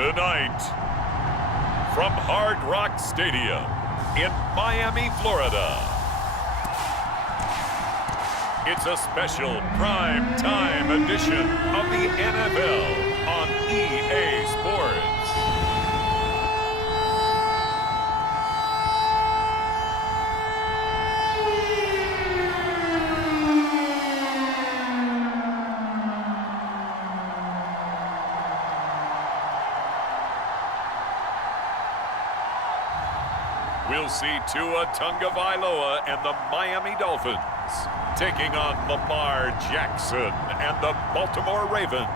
Tonight, from Hard Rock Stadium in Miami, Florida, it's a special prime time edition of the NFL on EA Sports. We'll see Tua Tagovailoa and the Miami Dolphins taking on Lamar Jackson and the Baltimore Ravens.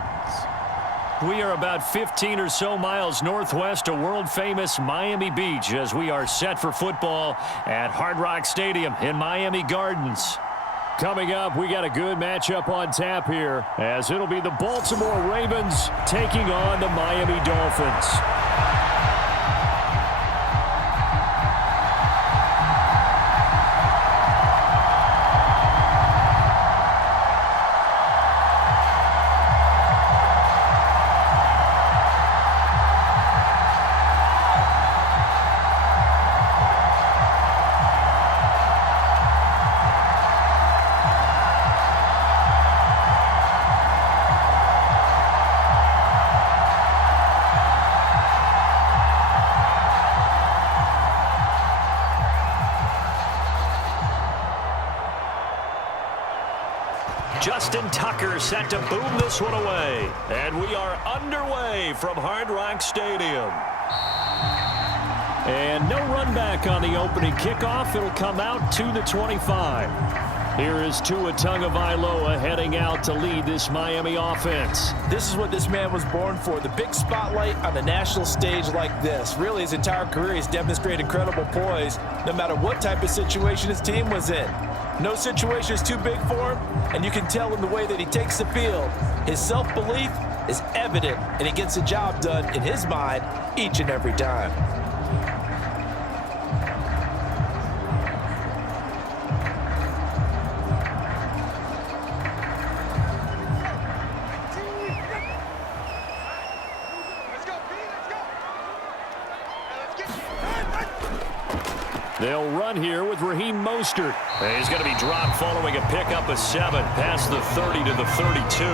We are about 15 or so miles northwest of world-famous Miami Beach as we are set for football at Hard Rock Stadium in Miami Gardens. Coming up, we got a good matchup on tap here as it'll be the Baltimore Ravens taking on the Miami Dolphins. Justin Tucker set to boom this one away. And we are underway from Hard Rock Stadium. And no run back on the opening kickoff. It'll come out to the 25. Here is Tua Tagovailoa heading out to lead this Miami offense. This is what this man was born for, the big spotlight on the national stage like this. Really, his entire career, he's demonstrated incredible poise no matter what type of situation his team was in. No situation is too big for him, and you can tell in the way that he takes the field. His self-belief is evident, and he gets the job done in his mind each and every time. They'll run here with Raheem Mostert. And he's going to be dropped following a pickup of 7 past the 30 to the 32.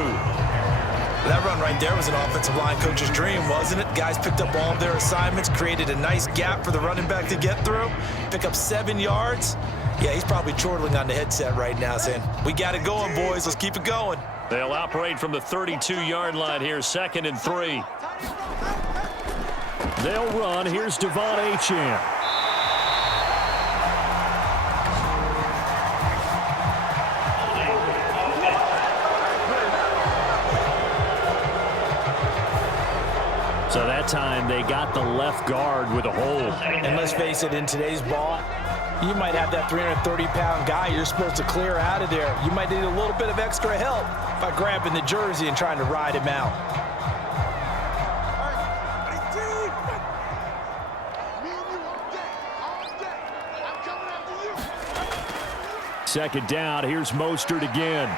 That run right there was an offensive line coach's dream, wasn't it? Guys picked up all of their assignments, created a nice gap for the running back to get through, pick up 7 yards. Yeah, he's probably chortling on the headset right now saying, we got it going, boys. Let's keep it going. They'll operate from the 32-yard line here, 2nd and 3. They'll run. Here's Devon Achane. So that time they got the left guard with a hold. And let's face it, in today's ball, you might have that 330-pound guy you're supposed to clear out of there. You might need a little bit of extra help by grabbing the jersey and trying to ride him out. Second down, here's Mostert again.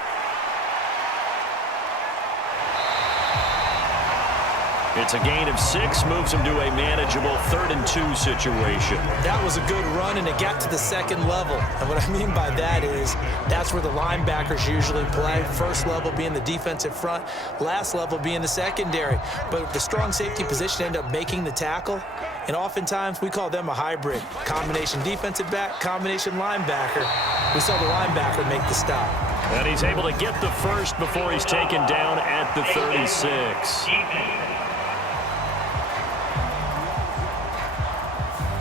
It's a gain of 6, moves him to a manageable 3rd and 2 situation. That was a good run, and it got to the second level. And what I mean by that is that's where the linebackers usually play. First level being the defensive front, last level being the secondary. But the strong safety position ended up making the tackle, and oftentimes we call them a hybrid. Combination defensive back, combination linebacker. We saw the linebacker make the stop. And he's able to get the first before he's taken down at the 36.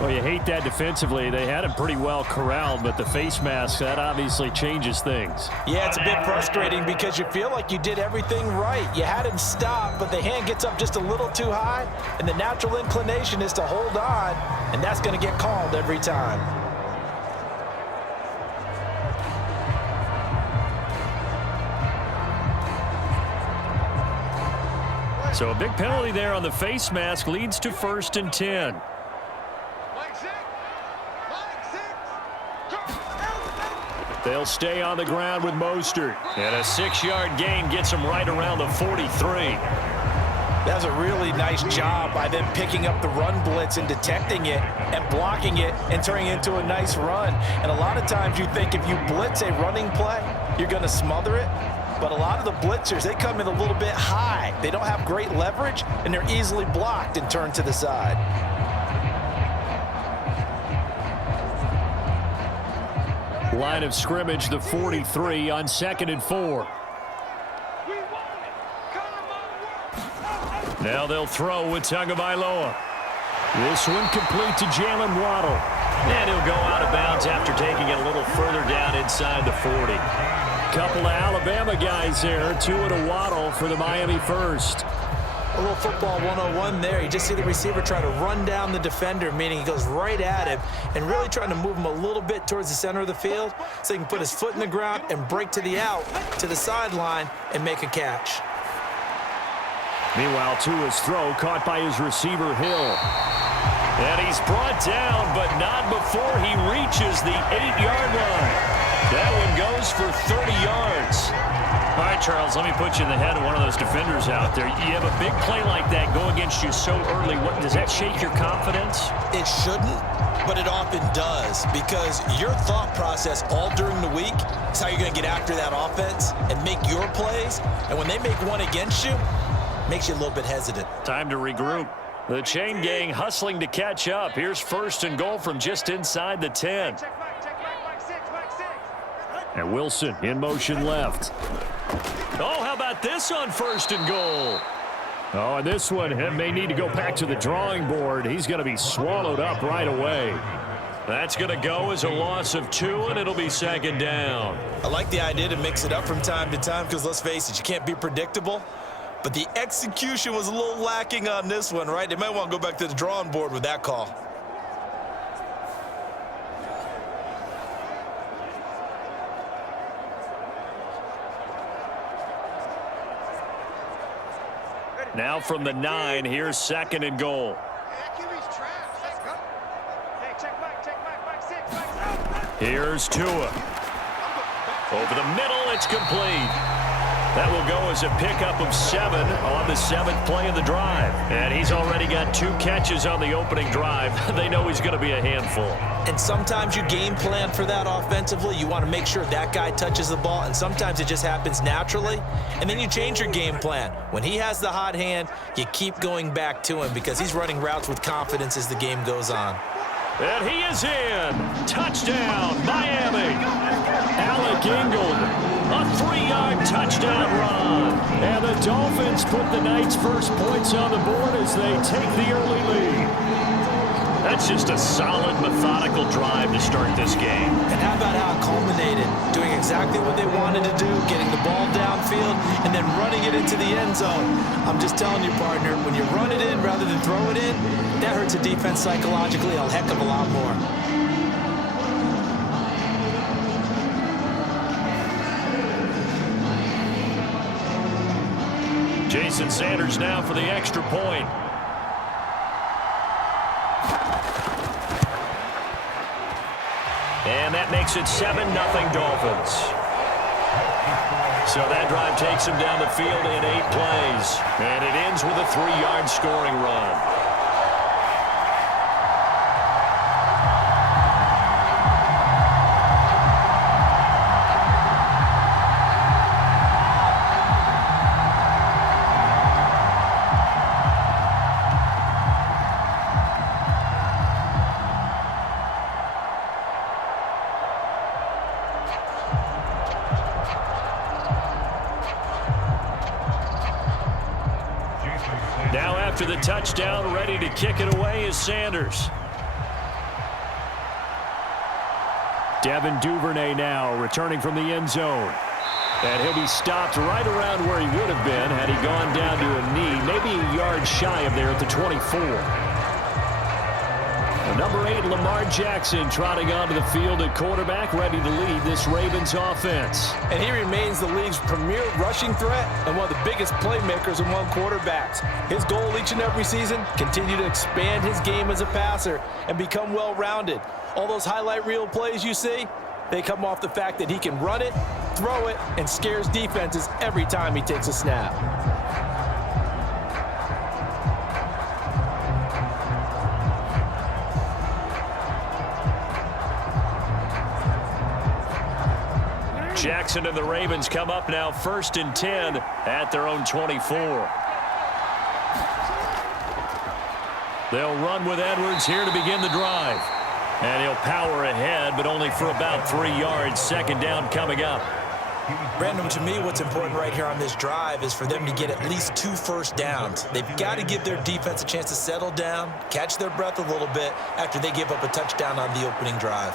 Well, you hate that defensively. They had him pretty well corralled, but the face mask, that obviously changes things. Yeah, it's a bit frustrating because you feel like you did everything right. You had him stop, but the hand gets up just a little too high, and the natural inclination is to hold on, and that's going to get called every time. So a big penalty there on the face mask leads to 1st and 10. They'll stay on the ground with Mostert. And a 6-yard gain gets him right around the 43. That's a really nice job by them picking up the run blitz and detecting it and blocking it and turning it into a nice run. And a lot of times you think if you blitz a running play, you're going to smother it. But a lot of the blitzers, they come in a little bit high. They don't have great leverage, and they're easily blocked and turned to the side. Line of scrimmage, the 43 on 2nd and 4. Now they'll throw with Tagovailoa. This one complete to Jalen Waddle. And he'll go out of bounds after taking it a little further down inside the 40. Couple of Alabama guys there, Tua to Waddle for the Miami first. A little football 101 there. You just see the receiver try to run down the defender, meaning he goes right at him and really trying to move him a little bit towards the center of the field so he can put his foot in the ground and break to the out, to the sideline, and make a catch. Meanwhile, Tua's throw caught by his receiver, Hill. And he's brought down, but not before he reaches the 8-yard line. That one goes for 30 yards. All right, Charles, let me put you in the head of one of those defenders out there. You have a big play like that go against you so early. Does that shake your confidence? It shouldn't, but it often does, because your thought process all during the week is how you're going to get after that offense and make your plays. And when they make one against you, makes you a little bit hesitant. Time to regroup. The chain gang hustling to catch up. Here's 1st and goal from just inside the 10. And Wilson in motion left. Oh, how about this on 1st and goal? Oh, and this one may need to go back to the drawing board. He's going to be swallowed up right away. That's going to go as a loss of 2, and it'll be 2nd down. I like the idea to mix it up from time to time because, let's face it, you can't be predictable. But the execution was a little lacking on this one, right? They might want to go back to the drawing board with that call. Now from the 9, here's 2nd and goal. Here's Tua. Over the middle, it's complete. That will go as a pickup of 7 on the 7th play of the drive. And he's already got 2 catches on the opening drive. They know he's going to be a handful. And sometimes you game plan for that offensively. You want to make sure that guy touches the ball, and sometimes it just happens naturally. And then you change your game plan. When he has the hot hand, you keep going back to him because he's running routes with confidence as the game goes on. And he is in. Touchdown, Miami. Alec Ingold, a 3-yard touchdown run. And the Dolphins put the night's first points on the board as they take the early lead. That's just a solid, methodical drive to start this game. And how about how it culminated? Doing exactly what they wanted to do, getting the ball downfield, and then running it into the end zone. I'm just telling you, partner, when you run it in rather than throw it in, that hurts a defense psychologically a heck of a lot more. Jason Sanders now for the extra point. And that makes it 7-0 Dolphins. So that drive takes them down the field in 8 plays. And it ends with a 3-yard scoring run. Now after the touchdown, ready to kick it away is Sanders. Devin Duvernay now returning from the end zone. And he'll be stopped right around where he would have been had he gone down to a knee, maybe a yard shy of there at the 24. Number 8, Lamar Jackson, trotting onto the field at quarterback, ready to lead this Ravens offense. And he remains the league's premier rushing threat and one of the biggest playmakers among quarterbacks. His goal each and every season, continue to expand his game as a passer and become well-rounded. All those highlight reel plays you see, they come off the fact that he can run it, throw it, and scares defenses every time he takes a snap. Jackson and the Ravens come up now 1st and 10 at their own 24. They'll run with Edwards here to begin the drive. And he'll power ahead, but only for about 3 yards. 2nd down coming up. Brandon, to me, what's important right here on this drive is for them to get at least 2 first downs. They've got to give their defense a chance to settle down, catch their breath a little bit after they give up a touchdown on the opening drive.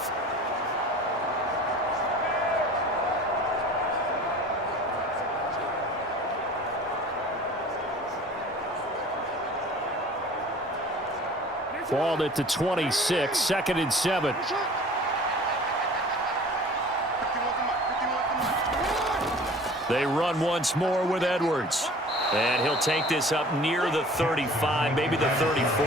Ball at the 26, 2nd and 7. They run once more with Edwards. And he'll take this up near the 35, maybe the 34.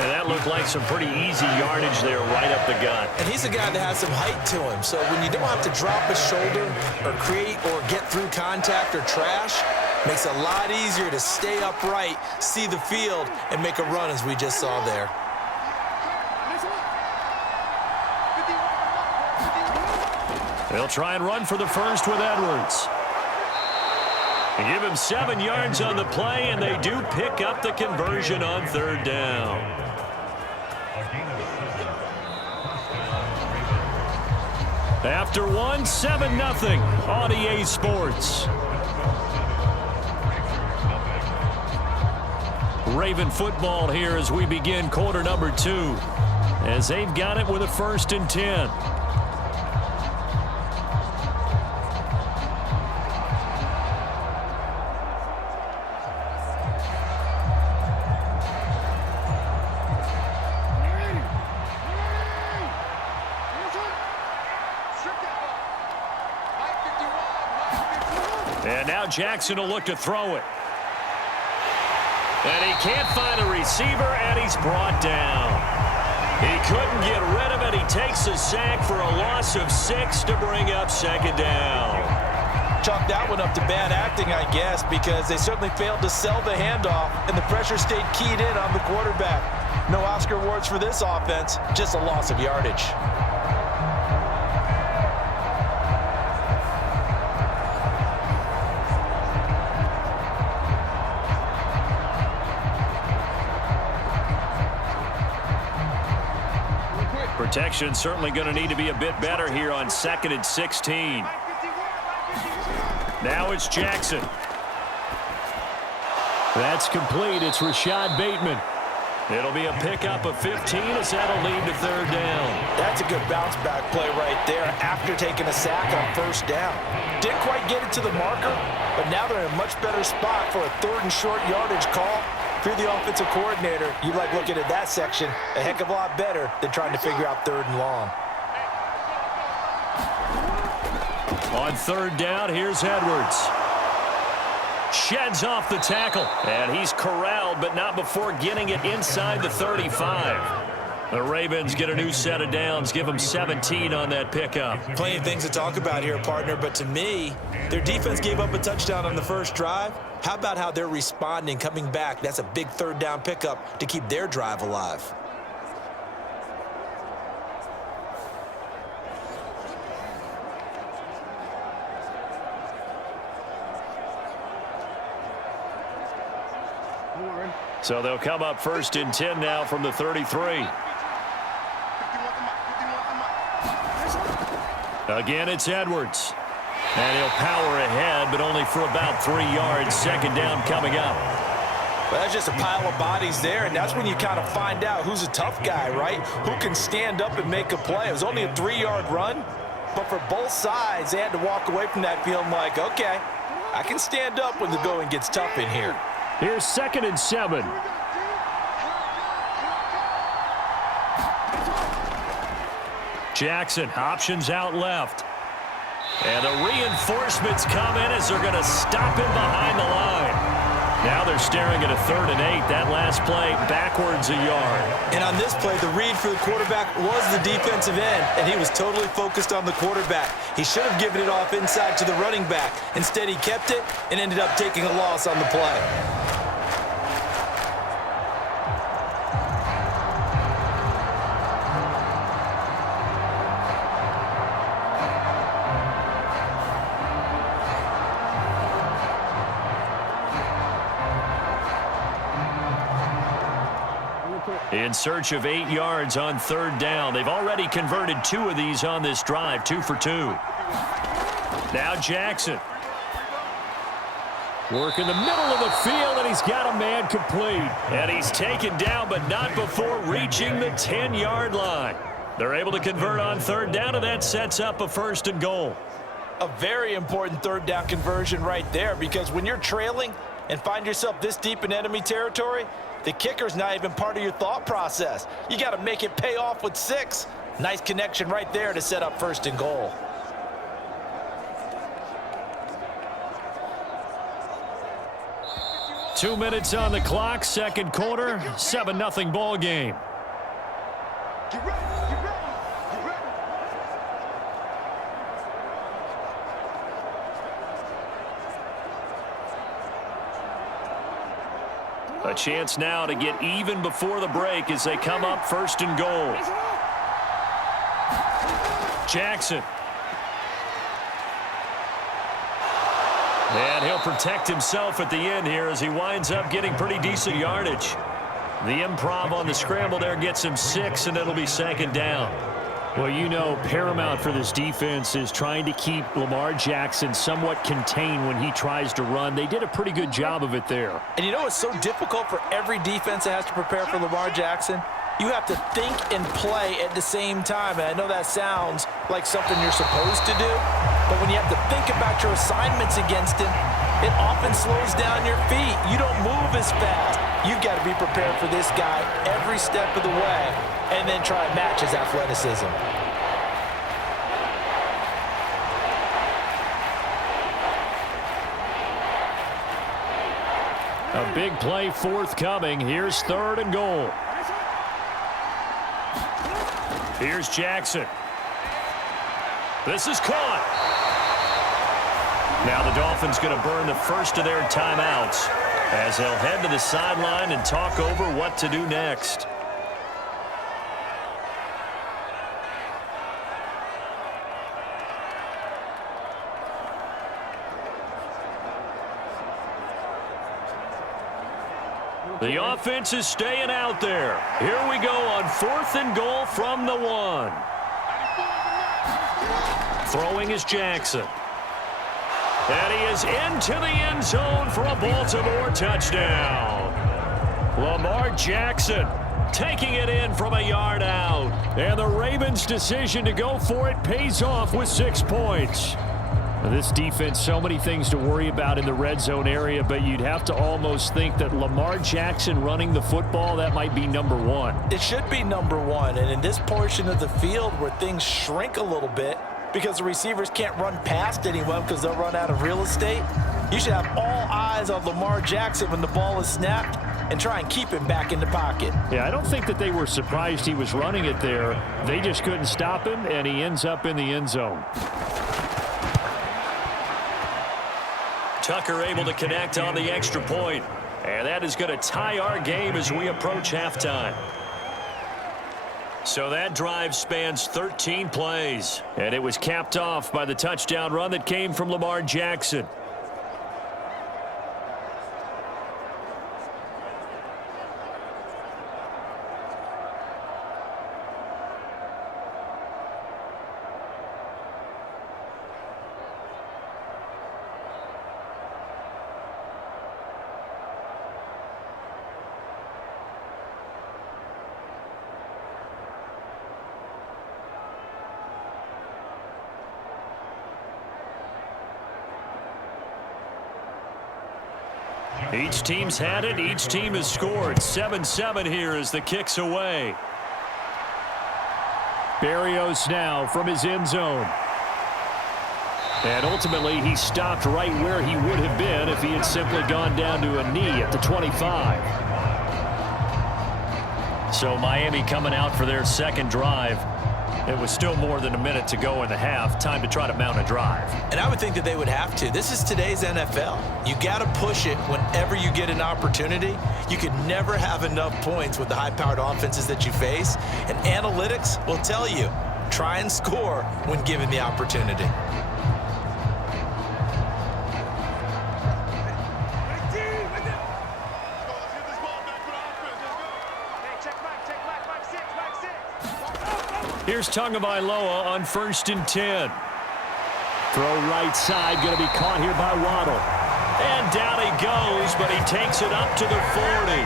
And that looked like some pretty easy yardage there right up the gut. And he's a guy that has some height to him. So when you don't have to drop a shoulder or create or get through contact or trash, makes it a lot easier to stay upright, see the field, and make a run as we just saw there. They'll try and run for the first with Edwards. They give him 7 yards on the play, and they do pick up the conversion on 3rd down. After one, 7-0 on EA Sports. Raven football here as we begin quarter number 2, as they've got it with a 1st and 10. And now Jackson will look to throw it. And he can't find a receiver, and he's brought down. He couldn't get rid of it. He takes a sack for a loss of 6 to bring up 2nd down. Chalk that one up to bad acting, I guess, because they certainly failed to sell the handoff, and the pressure stayed keyed in on the quarterback. No Oscar awards for this offense, just a loss of yardage. Protection certainly going to need to be a bit better here on 2nd and 16. Now it's Jackson. That's complete. It's Rashad Bateman. It'll be a pickup of 15 as that'll lead to 3rd down. That's a good bounce back play right there after taking a sack on 1st down. Didn't quite get it to the marker, but now they're in a much better spot for a 3rd and short yardage call. If you're the offensive coordinator, you like looking at that section a heck of a lot better than trying to figure out 3rd and long. On 3rd down, here's Edwards. Sheds off the tackle, and he's corralled, but not before getting it inside the 35. The Ravens get a new set of downs, give them 17 on that pickup. Plenty of things to talk about here, partner, but to me, their defense gave up a touchdown on the first drive. How about how they're responding, coming back? That's a big 3rd down pickup to keep their drive alive. So they'll come up 1st and 10 now from the 33. Again, it's Edwards. And he'll power ahead, but only for about 3 yards. 2nd down coming up. Well, that's just a pile of bodies there, and that's when you kind of find out who's a tough guy, right? Who can stand up and make a play. It was only a 3-yard run, but for both sides, they had to walk away from that feeling like, okay, I can stand up when the going gets tough in here. Here's 2nd and 7. Jackson, options out left. And the reinforcements come in as they're going to stop him behind the line. Now they're staring at a 3rd and 8. That last play backwards a yard. And on this play, the read for the quarterback was the defensive end, and he was totally focused on the quarterback. He should have given it off inside to the running back. Instead, he kept it and ended up taking a loss on the play. in search of 8 yards on 3rd down. They've already converted 2 of these on this drive, 2 for 2. Now Jackson. Work in the middle of the field, and he's got a man complete. And he's taken down, but not before reaching the 10-yard line. They're able to convert on 3rd down, and that sets up a 1st and goal. A very important 3rd down conversion right there, because when you're trailing and find yourself this deep in enemy territory, the kicker's not even part of your thought process. You got to make it pay off with 6. Nice connection right there to set up 1st and goal. Two minutes on the clock, 2nd quarter, 7-0 ball game. A chance now to get even before the break as they come up 1st and goal. Jackson. And he'll protect himself at the end here as he winds up getting pretty decent yardage. The improv on the scramble there gets him 6, and it'll be 2nd down. Well, you know, paramount for this defense is trying to keep Lamar Jackson somewhat contained when he tries to run. They did a pretty good job of it there. And you know it's so difficult for every defense that has to prepare for Lamar Jackson? You have to think and play at the same time. And I know that sounds like something you're supposed to do, but when you have to think about your assignments against him, it often slows down your feet. You don't move as fast. You've got to be prepared for this guy every step of the way and then try and match his athleticism. A big play forthcoming. Here's 3rd and goal. Here's Jackson. This is caught. Now the Dolphins going to burn the first of their timeouts as they'll head to the sideline and talk over what to do next. The offense is staying out there. Here we go on 4th and goal from the 1. Throwing is Jackson. And he is into the end zone for a Baltimore touchdown. Lamar Jackson taking it in from a yard out. And the Ravens' decision to go for it pays off with 6 points. This defense, so many things to worry about in the red zone area, but you'd have to almost think that Lamar Jackson running the football, that might be number 1. It should be number 1, and in this portion of the field where things shrink a little bit because the receivers can't run past anyone because they'll run out of real estate, you should have all eyes on Lamar Jackson when the ball is snapped and try and keep him back in the pocket. Yeah, I don't think that they were surprised he was running it there. They just couldn't stop him, and he ends up in the end zone. Tucker able to connect on the extra point. And that is going to tie our game as we approach halftime. So that drive spans 13 plays. And it was capped off by the touchdown run that came from Lamar Jackson. Each team's had it. Each team has scored. 7-7 here as the kick's away. Berrios now from his end zone. And ultimately, he stopped right where he would have been if he had simply gone down to a knee at the 25. So Miami coming out for their second drive. It was still more than a minute to go in the half. Time to try to mount a drive. And I would think that they would have to. This is today's NFL. You got to push it whenever you get an opportunity. You could never have enough points with the high-powered offenses that you face. And analytics will tell you, try and score when given the opportunity. Here's Tagovailoa on 1st and 10. Throw right side, going to be caught here by Waddle. And down he goes, but he takes it up to the 40.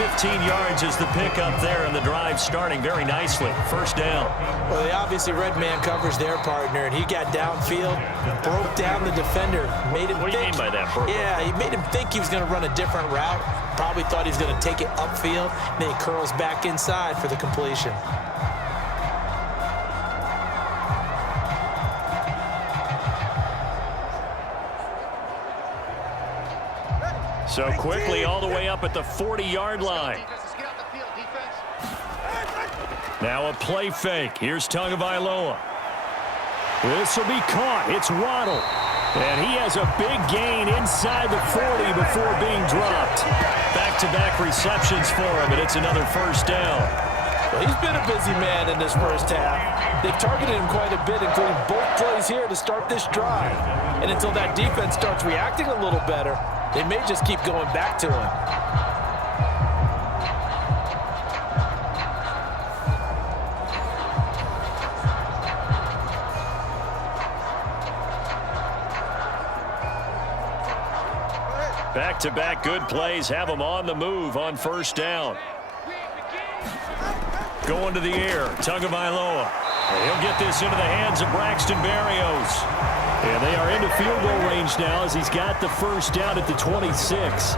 15 yards is the pickup there, and the drive starting very nicely. First down. Well, they obviously red man coverage their partner, and he got downfield, broke down the defender, made him What do you mean by that, Burke? Yeah, he made him think he was going to run a different route. Probably thought he was going to take it upfield, and then he curls back inside for the completion. So quickly all the way up at the 40-yard line. Now a play fake. Here's Tagovailoa. This will be caught. It's Waddle. And he has a big gain inside the 40 before being dropped. Back-to-back receptions for him, and it's another first down. Well, he's been a busy man in this first half. They've targeted him quite a bit, including both plays here to start this drive. And until that defense starts reacting a little better, they may just keep going back to him. Back-to-back good plays have him on the move on first down. Going to the air, Tagovailoa. He'll get this into the hands of Braxton Berrios. And they are into field goal range now as he's got the first down at the 26.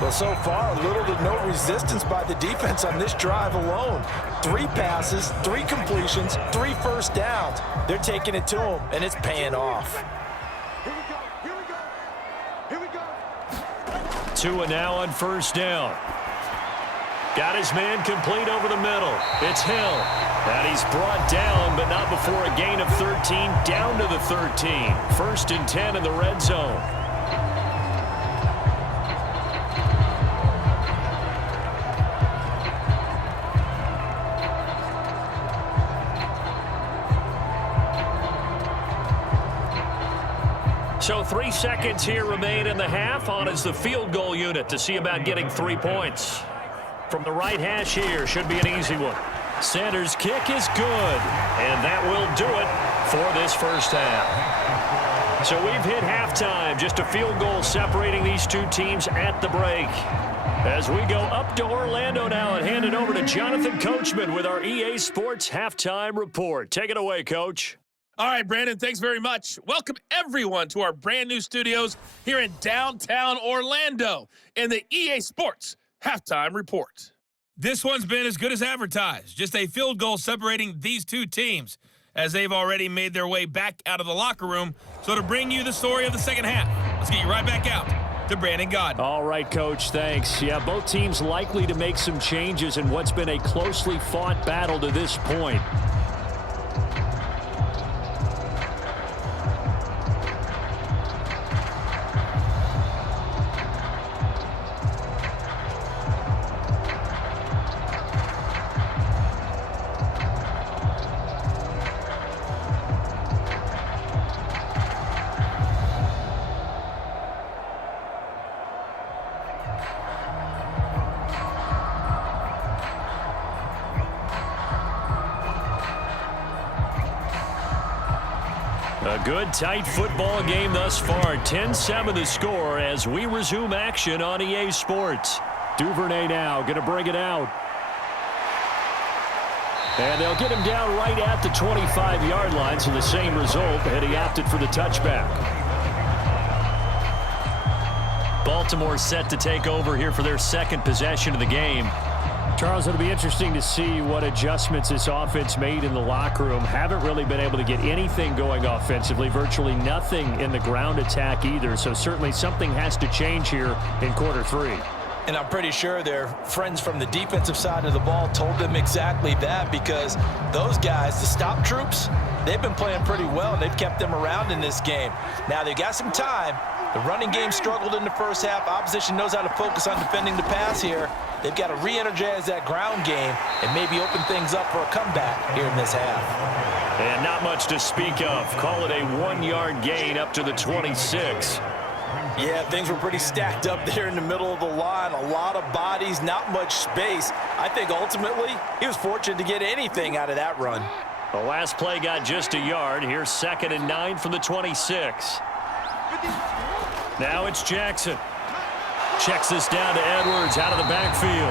Well, so far, little to no resistance by the defense on this drive alone. 3 passes, 3 completions, 3 first downs. They're taking it to him, and it's paying off. Tua now on first down. Got his man complete over the middle. It's Hill. And he's brought down, but not before a gain of 13, down to the 13. 1st and 10 in the red zone. So 3 seconds here remain in the half. On is the field goal unit to see about getting 3 points. From the right hash here, should be an easy one. Sanders' kick is good, and that will do it for this first half. So we've hit halftime, just a field goal separating these two teams at the break. As we go up to Orlando now and hand it over to Jonathan Coachman with our EA Sports Halftime Report. Take it away, Coach. All right, Brandon, thanks very much. Welcome, everyone, to our brand new studios here in downtown Orlando in the EA Sports Halftime Report. This one's been as good as advertised. Just a field goal separating these two teams as they've already made their way back out of the locker room. So to bring you the story of the second half, let's get you right back out to Brandon Gaudin. All right, Coach, thanks. Yeah, both teams likely to make some changes in what's been a closely fought battle to this point. A good, tight football game thus far. 10-7 the score as we resume action on EA Sports. Duvernay now going to bring it out. And they'll get him down right at the 25-yard line, so the same result, and he opted for the touchback. Baltimore set to take over here for their second possession of the game. Charles, it'll be interesting to see what adjustments this offense made in the locker room. Haven't really been able to get anything going offensively, virtually nothing in the ground attack either. So certainly something has to change here in quarter 3. And I'm pretty sure their friends from the defensive side of the ball told them exactly that, because those guys, the stop troops, they've been playing pretty well, and they've kept them around in this game. Now, they've got some time. The running game struggled in the first half. Opposition knows how to focus on defending the pass here. They've got to re-energize that ground game and maybe open things up for a comeback here in this half. And not much to speak of. Call it a 1-yard gain up to the 26. Yeah, things were pretty stacked up there in the middle of the line. A lot of bodies, not much space. I think ultimately he was fortunate to get anything out of that run. The last play got just a yard. Here's 2nd and 9 from the 26. Now it's Jackson. Checks this down to Edwards out of the backfield.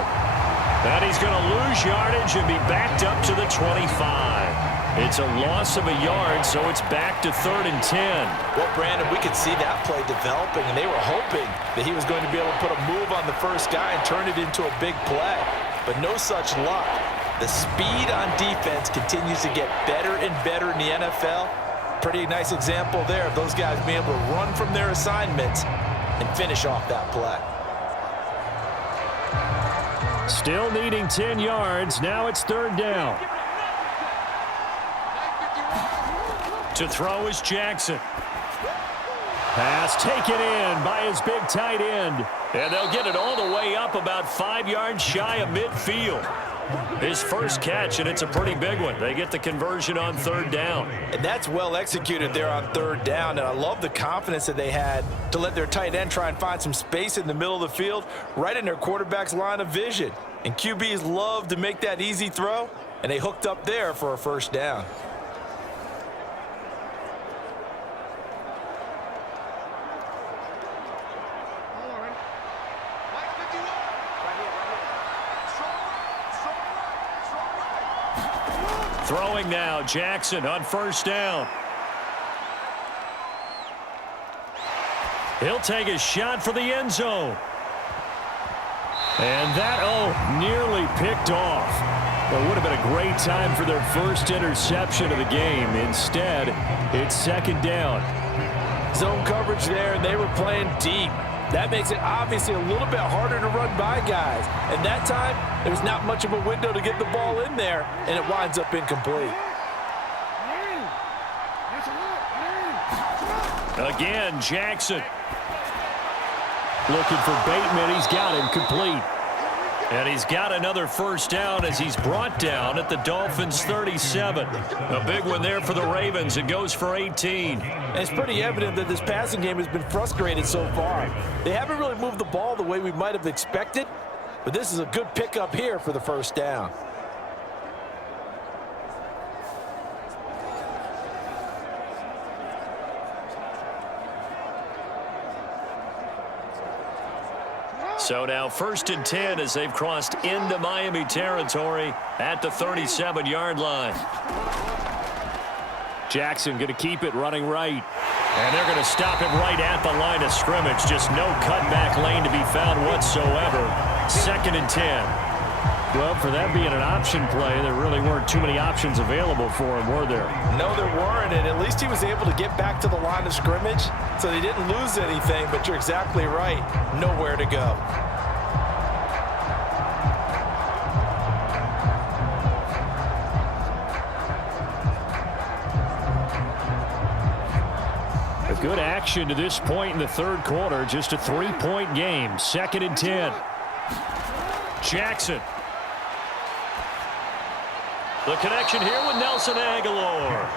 And he's going to lose yardage and be backed up to the 25. It's a loss of a yard, so it's back to 3rd and 10. Well, Brandon, we could see that play developing, and they were hoping that he was going to be able to put a move on the first guy and turn it into a big play. But no such luck. The speed on defense continues to get better and better in the NFL. Pretty nice example there of those guys being able to run from their assignments and finish off that play. Still needing 10 yards. Now it's 3rd down. To throw is Jackson. Pass taken in by his big tight end. And they'll get it all the way up about 5 yards shy of midfield. His first catch, and it's a pretty big one. They get the conversion on 3rd down. And that's well executed there on 3rd down. And I love the confidence that they had to let their tight end try and find some space in the middle of the field, right in their quarterback's line of vision. And QBs love to make that easy throw, and they hooked up there for a 1st down. Throwing now, Jackson on 1st down. He'll take a shot for the end zone. And that, nearly picked off. Well, it would have been a great time for their first interception of the game. Instead, it's 2nd down. Zone coverage there, and they were playing deep. That makes it obviously a little bit harder to run by guys. And that time, there's not much of a window to get the ball in there, and it winds up incomplete. Again, Jackson. Looking for Bateman. He's got him complete. And he's got another 1st down as he's brought down at the Dolphins' 37. A big one there for the Ravens. It goes for 18. And it's pretty evident that this passing game has been frustrated so far. They haven't really moved the ball the way we might have expected, but this is a good pickup here for the 1st down. So now 1st and 10 as they've crossed into Miami territory at the 37-yard line. Jackson going to keep it running right. And they're going to stop him right at the line of scrimmage. Just no cutback lane to be found whatsoever. 2nd and 10. Well, for that being an option play, there really weren't too many options available for him, were there? No, there weren't, and at least he was able to get back to the line of scrimmage, so they didn't lose anything, but you're exactly right. Nowhere to go. A good action to this point in the 3rd quarter. Just a 3-point game. 2nd and 10. Jackson. The connection here with Nelson Aguilar.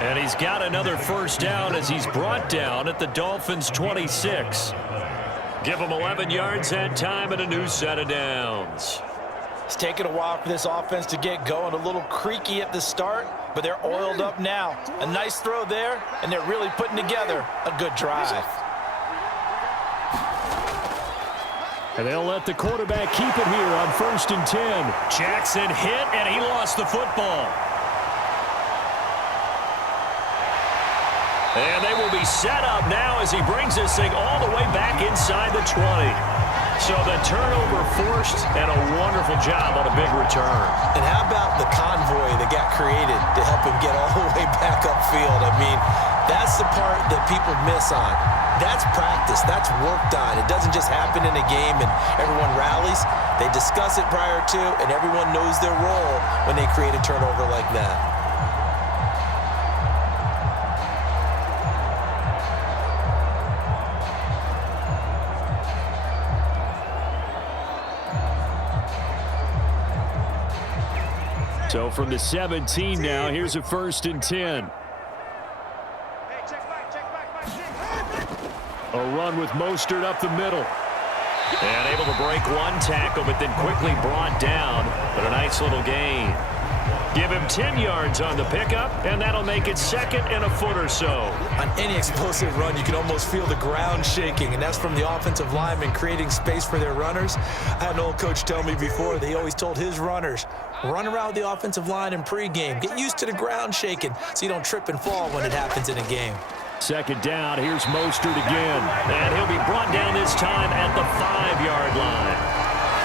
And he's got another 1st down as he's brought down at the Dolphins' 26. Give him 11 yards that time and a new set of downs. It's taken a while for this offense to get going. A little creaky at the start, but they're oiled up now. A nice throw there, and they're really putting together a good drive. And they'll let the quarterback keep it here on 1st and 10. Jackson hit, and he lost the football. And they will be set up now as he brings this thing all the way back inside the 20. So the turnover forced, and a wonderful job on a big return. And how about the convoy that got created to help him get all the way back upfield? I mean, that's the part that people miss on. That's practice. That's worked on. It doesn't just happen in a game and everyone rallies. They discuss it prior to, and everyone knows their role when they create a turnover like that. So from the 17 now, here's a 1st and 10. A run with Mostert up the middle. And able to break one tackle, but then quickly brought down. But a nice little gain. Give him 10 yards on the pickup, and that'll make it second and a foot or so. On any explosive run, you can almost feel the ground shaking, and that's from the offensive linemen creating space for their runners. I had an old coach tell me before, they always told his runners, run around the offensive line in pregame. Get used to the ground shaking so you don't trip and fall when it happens in a game. Second down, here's Mostert again, and he'll be brought down this time at the 5-yard line.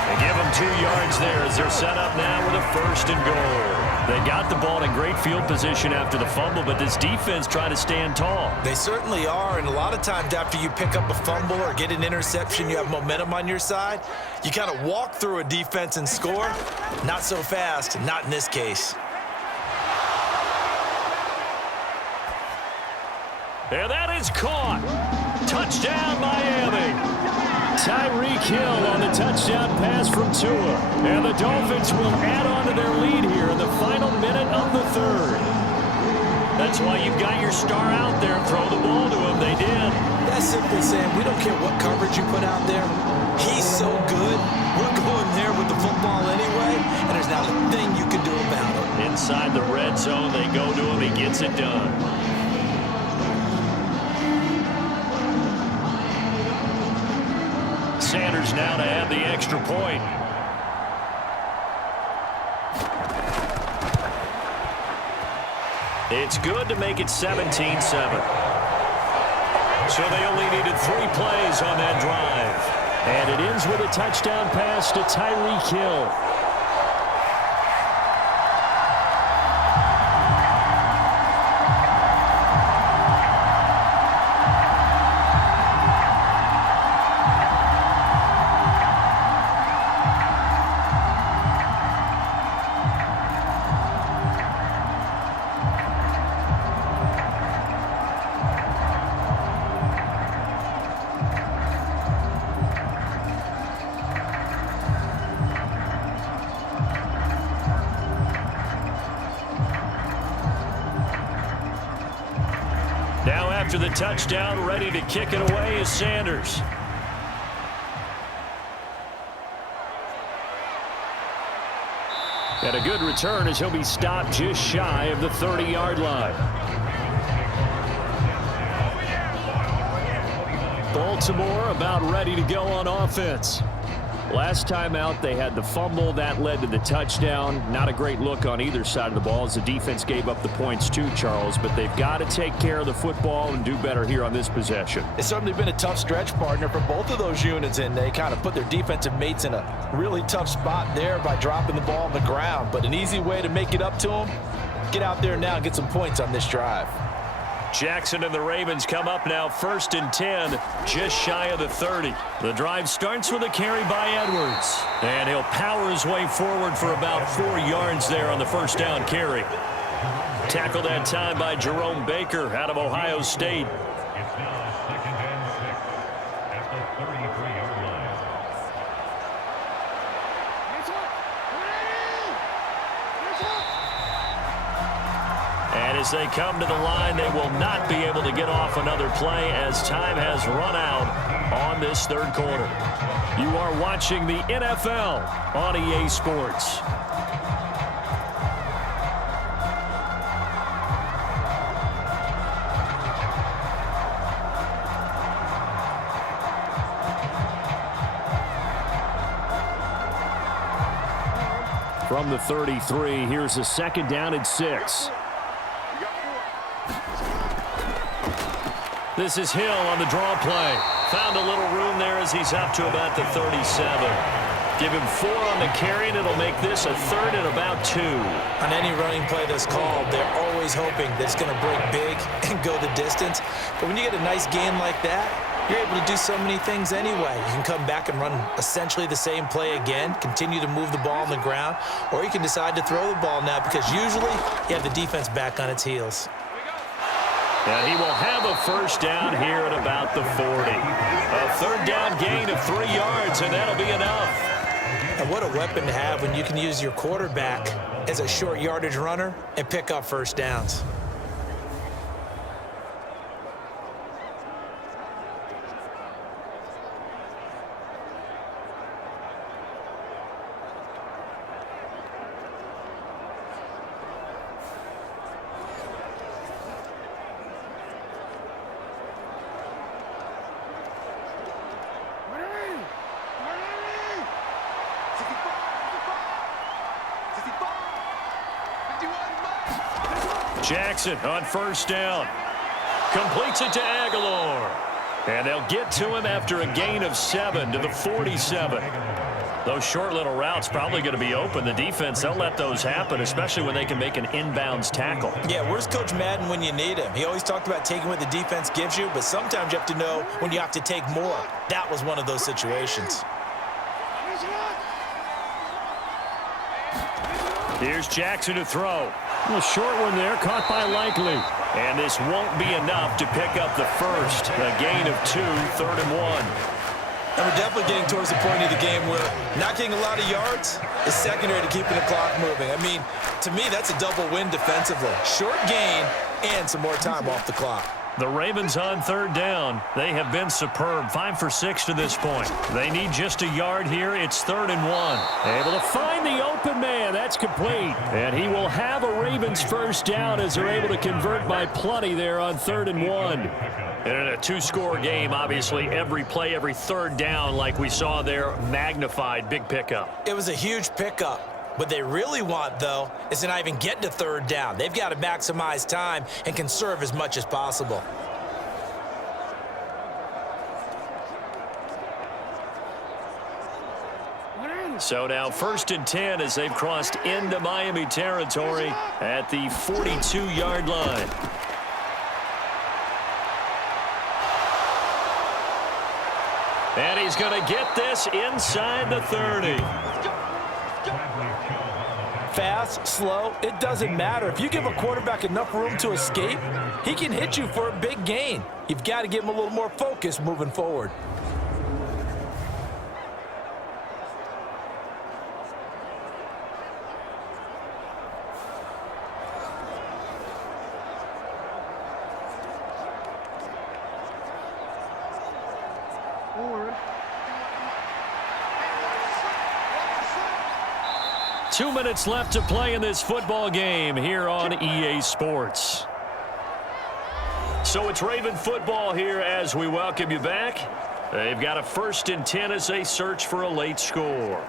They give him 2 yards there as they're set up now with a first and goal. They got the ball in great field position after the fumble, but this defense trying to stand tall. They certainly are, and a lot of times after you pick up a fumble or get an interception, you have momentum on your side. You kind of walk through a defense and score. Not so fast, not in this case. And that is caught. Touchdown, Miami. Tyreek Hill on the touchdown pass from Tua. And the Dolphins will add on to their lead here in the final minute of the third. That's why you've got your star out there. Throw the ball to him. They did. That's simply saying we don't care what coverage you put out there. He's so good. We're going there with the football anyway, and there's not a thing you can do about it. Inside the red zone, they go to him. He gets it done. Sanders now to add the extra point. It's good to make it 17-7. So they only needed 3 plays on that drive. And it ends with a touchdown pass to Tyreek Hill. Now after the touchdown, ready to kick it away is Sanders. And a good return as he'll be stopped just shy of the 30-yard line. Baltimore about ready to go on offense. Last time out, they had the fumble. That led to the touchdown. Not a great look on either side of the ball as the defense gave up the points too, Charles. But they've got to take care of the football and do better here on this possession. It's certainly been a tough stretch, partner, for both of those units, and they kind of put their defensive mates in a really tough spot there by dropping the ball on the ground. But an easy way to make it up to them, get out there now and get some points on this drive. Jackson and the Ravens come up now 1st and 10, just shy of the 30. The drive starts with a carry by Edwards. And he'll power his way forward for about 4 yards there on the first down carry. Tackled that time by Jerome Baker out of Ohio State. And as they come to the line, they will not be able to get off another play as time has run out on this third quarter. You are watching the NFL on EA Sports. From the 33, here's a 2nd down and 6. This is Hill on the draw play. Found a little room there as he's up to about the 37. Give him 4 on the carry, and it'll make this a 3rd and about 2. On any running play that's called, they're always hoping that it's going to break big and go the distance. But when you get a nice gain like that, you're able to do so many things anyway. You can come back and run essentially the same play again, continue to move the ball on the ground, or you can decide to throw the ball now because usually you have the defense back on its heels. And he will have a first down here at about the 40. A 3rd down gain of 3 yards, and that'll be enough. And what a weapon to have when you can use your quarterback as a short yardage runner and pick up first downs. Jackson on first down. Completes it to Aguilar. And they'll get to him after a gain of 7 to the 47. Those short little routes probably going to be open. The defense, they'll let those happen, especially when they can make an inbounds tackle. Yeah, where's Coach Madden when you need him? He always talked about taking what the defense gives you, but sometimes you have to know when you have to take more. That was one of those situations. Here's Jackson to throw. A short one there, caught by Likely. And this won't be enough to pick up the first. A gain of 2, 3rd and 1. And we're definitely getting towards the point of the game where not getting a lot of yards is secondary to keeping the clock moving. I mean, to me, that's a double win defensively. Short gain and some more time off the clock. The Ravens on 3rd down. They have been superb. 5 for 6 to this point. They need just a yard here. It's 3rd and 1. Able to find the open man. That's complete. And he will have a Ravens first down as they're able to convert by plenty there on 3rd and 1. And in a 2-score game, obviously, every play, every 3rd down, like we saw there, magnified. Big pickup. It was a huge pickup. What they really want, though, is to not even get to 3rd down. They've got to maximize time and conserve as much as possible. So now 1st and 10 as they've crossed into Miami territory at the 42-yard line. And he's going to get this inside the 30. Fast, slow, it doesn't matter. If you give a quarterback enough room to escape, he can hit you for a big gain. You've got to give him a little more focus moving forward. Two minutes left to play in this football game here on EA Sports. So it's Raven football here as we welcome you back. They've got a 1st and 10 as they search for a late score.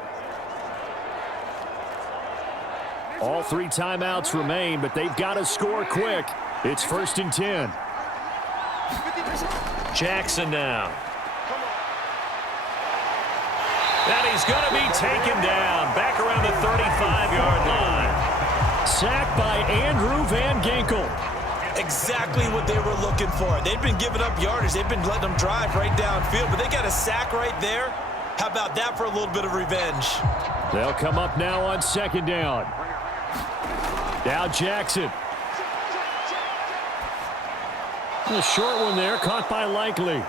All 3 timeouts remain, but they've got to score quick. It's 1st and 10. Jackson now. And he's going to be taken down back around the 35-yard line. Sacked by Andrew Van Ginkel. Exactly what they were looking for. They've been giving up yardage. They've been letting them drive right downfield, but they got a sack right there. How about that for a little bit of revenge? They'll come up now on 2nd down. Now Jackson. A short one there, caught by Likely.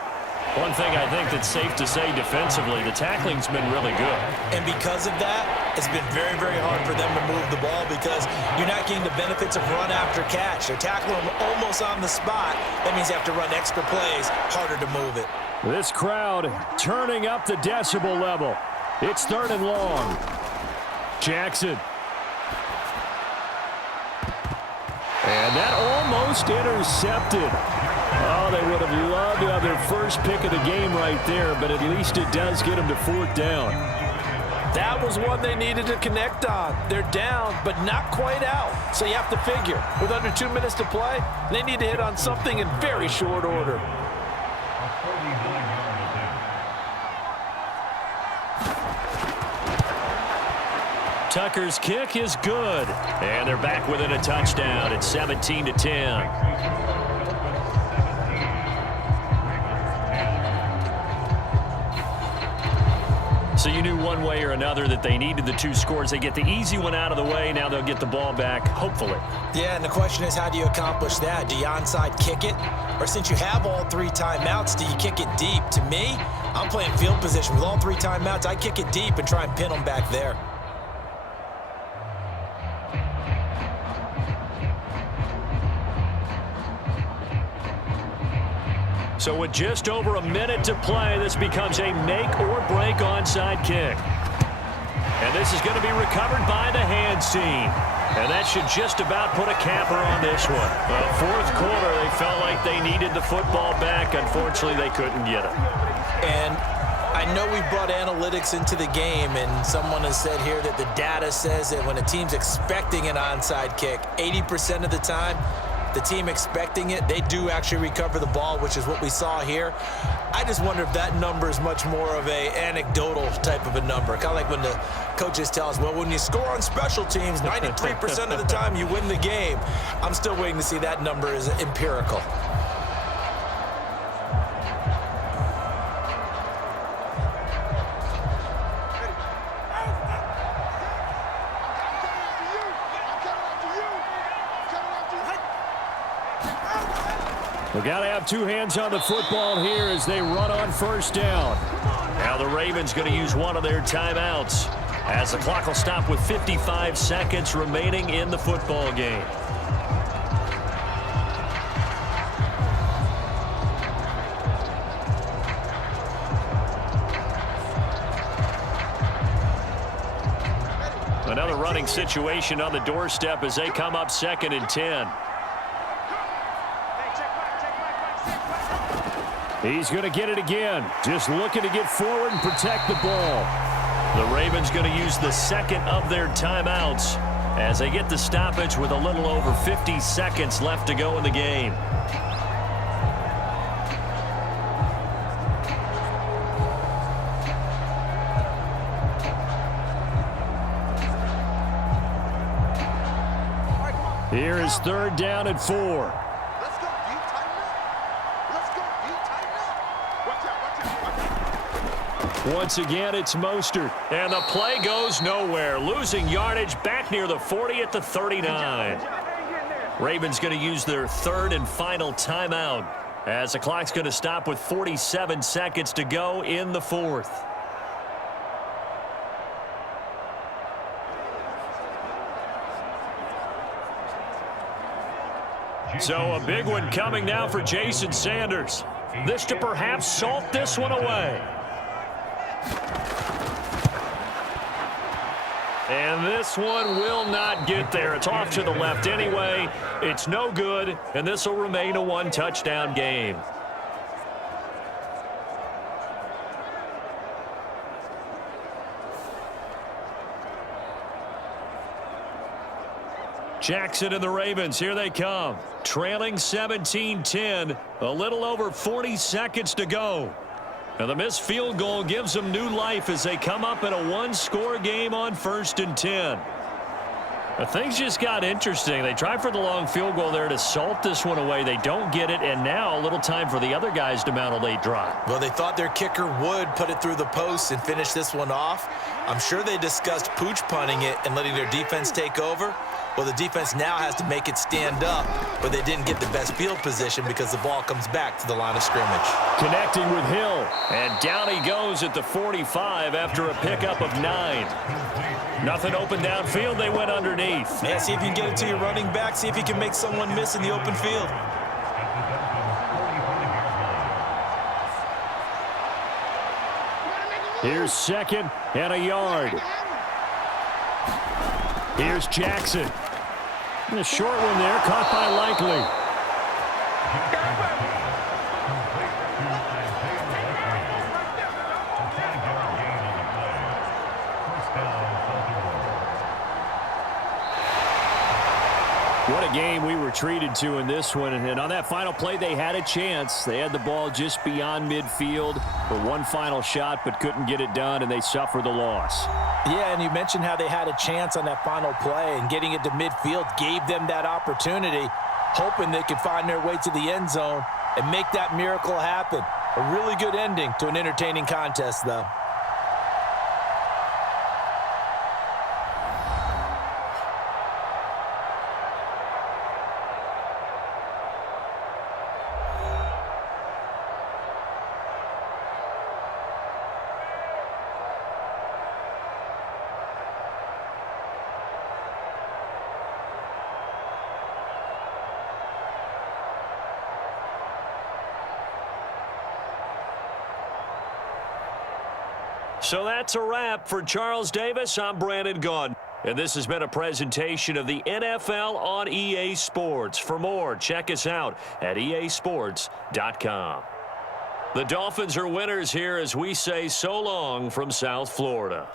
One thing I think that's safe to say defensively, the tackling's been really good. And because of that, it's been very, very hard for them to move the ball because you're not getting the benefits of run after catch. They're tackling them almost on the spot. That means you have to run extra plays, harder to move it. This crowd turning up the decibel level. It's 3rd and long. Jackson. And that almost intercepted. Oh, they would have loved to have their first pick of the game right there, but at least it does get them to 4th down. That was one they needed to connect on. They're down, but not quite out. So you have to figure, with under 2 minutes to play, they need to hit on something in very short order. Tucker's kick is good. And they're back within a touchdown at 17-10. So you knew one way or another that they needed the 2 scores. They get the easy one out of the way. Now they'll get the ball back, hopefully. Yeah, and the question is, how do you accomplish that? Do you onside kick it? Or since you have all 3 timeouts, do you kick it deep? To me, I'm playing field position. With all 3 timeouts, I kick it deep and try and pin them back there. So with just over a minute to play, this becomes a make-or-break onside kick. And this is going to be recovered by the hands team. And that should just about put a capper on this one. Well, 4th quarter, they felt like they needed the football back. Unfortunately, they couldn't get it. And I I know we brought analytics into the game, and someone has said here that the data says that when a team's expecting an onside kick, 80% of the time, the team expecting it, they do actually recover the ball, which is what we saw here. I just wonder if that number is much more of a anecdotal type of a number. Kind of like when the coaches tell us, well, when you score on special teams, 93% of the time you win the game. I'm still waiting to see that number is empirical. We got to have two hands on the football here as they run on first down. Now the Ravens going to use one of their timeouts as the clock will stop with 55 seconds remaining in the football game. Another running situation on the doorstep as they come up 2nd and 10. He's going to get it again. Just looking to get forward and protect the ball. The Ravens going to use the second of their timeouts as they get the stoppage with a little over 50 seconds left to go in the game. Here is 3rd down and 4. Once again, it's Mostert. And the play goes nowhere. Losing yardage back near the 40 at the 39. Ravens going to use their 3rd and final timeout as the clock's going to stop with 47 seconds to go in the 4th. So a big one coming now for Jason Sanders. This to perhaps salt this one away. And this one will not get there. It's off to the left anyway. It's no good, and this will remain a one-touchdown game. Jackson and the Ravens, here they come. Trailing 17-10, a little over 40 seconds to go. And the missed field goal gives them new life as they come up in a one-score game on 1st and 10. But things just got interesting. They try for the long field goal there to salt this one away. They don't get it, and now a little time for the other guys to mount a late drive. Well, they thought their kicker would put it through the post and finish this one off. I'm sure they discussed pooch punting it and letting their defense take over. Well, the defense now has to make it stand up, but they didn't get the best field position because the ball comes back to the line of scrimmage. Connecting with Hill, and down he goes at the 45 after a pickup of 9. Nothing open downfield, they went underneath. Yeah, see if you can get it to your running back, see if you can make someone miss in the open field. Here's 2nd and a yard. Here's Jackson. And a short one there, caught by Likely. What a game we were treated to in this one. And on that final play, they had a chance. They had the ball just beyond midfield for one final shot, but couldn't get it done, and they suffered the loss. Yeah, and you mentioned how they had a chance on that final play, and getting it to midfield gave them that opportunity, hoping they could find their way to the end zone and make that miracle happen. A really good ending to an entertaining contest, though. So that's a wrap for Charles Davis. I'm Brandon Gaudin. And this has been a presentation of the NFL on EA Sports. For more, check us out at easports.com. The Dolphins are winners here as we say so long from South Florida.